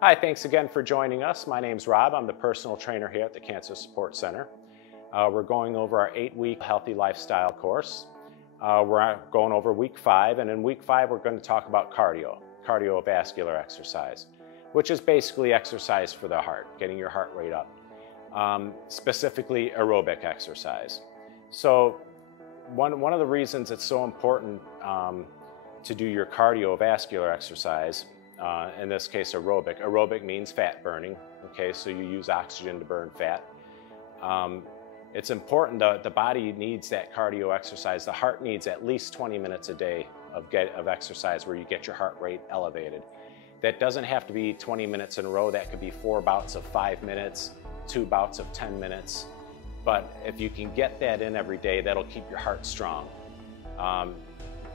Hi, thanks again for joining us. My name's Rob. I'm the personal trainer here at the Cancer Support Center. We're going over our 8-week healthy lifestyle course. We're going over week 5, and in week 5 we're going to talk about cardiovascular exercise, which is basically exercise for the heart, getting your heart rate up, specifically aerobic exercise. So one of the reasons it's so important to do your cardiovascular exercise, in this case aerobic. Aerobic means fat burning, okay, so you use oxygen to burn fat. It's important that the body needs that cardio exercise. The heart needs at least 20 minutes a day of exercise where you get your heart rate elevated. That doesn't have to be 20 minutes in a row. That could be 4 bouts of 5 minutes, 2 bouts of 10 minutes. But if you can get that in every day, that'll keep your heart strong.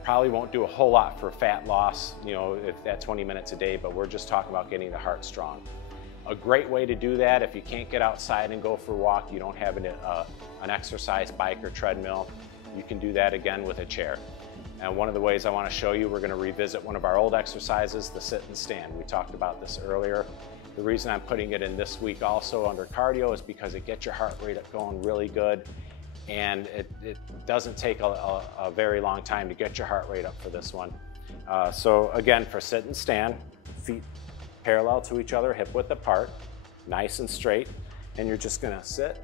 Probably won't do a whole lot for fat loss, if that 20 minutes a day, but we're just talking about getting the heart strong. A great way to do that, if you can't get outside and go for a walk, you don't have an exercise bike or treadmill, you can do that again with a chair. And one of the ways I want to show you, we're going to revisit one of our old exercises, the sit and stand. We talked about this earlier. The reason I'm putting it in this week also under cardio is because it gets your heart rate going really good, and it doesn't take a very long time to get your heart rate up for this one. So again, for sit and stand, feet parallel to each other, hip width apart, nice and straight, and you're just gonna sit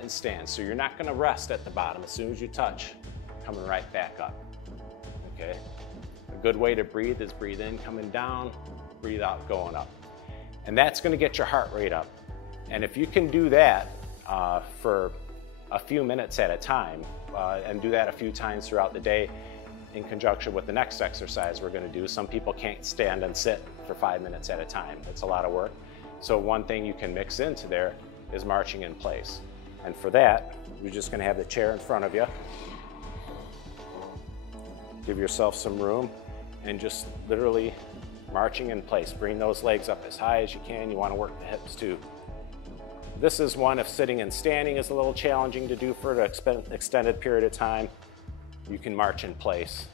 and stand. So you're not gonna rest at the bottom. As soon as you touch, coming right back up, okay? A good way to breathe is breathe in, coming down, breathe out, going up. And that's gonna get your heart rate up. And if you can do that for a few minutes at a time, and do that a few times throughout the day in conjunction with the next exercise we're going to do. Some people can't stand and sit for 5 minutes at a time. It's a lot of work. So one thing you can mix into there is marching in place. And for that, you're just going to have the chair in front of you. Give yourself some room and just literally marching in place. Bring those legs up as high as you can. You want to work the hips too. This is one, if sitting and standing is a little challenging to do for an extended period of time, you can march in place.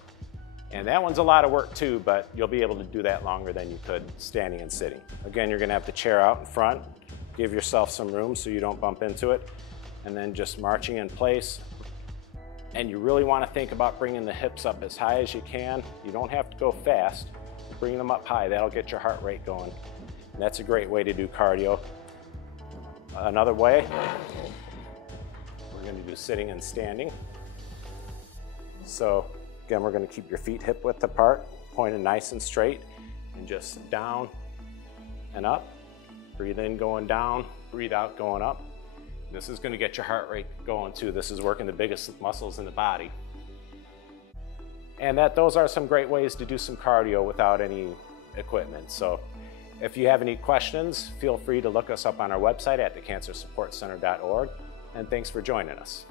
And that one's a lot of work too, but you'll be able to do that longer than you could standing and sitting. Again, you're gonna have the chair out in front, give yourself some room so you don't bump into it, and then just marching in place. And you really wanna think about bringing the hips up as high as you can. You don't have to go fast, bring them up high, that'll get your heart rate going. And that's a great way to do cardio. Another way, we're going to do sitting and standing. So again, we're going to keep your feet hip width apart, pointed nice and straight, and just down and up. Breathe in, going down, breathe out, going up. This is going to get your heart rate going too. This is working the biggest muscles in the body. And those are some great ways to do some cardio without any equipment. So if you have any questions, feel free to look us up on our website at thecancersupportcenter.org, and thanks for joining us.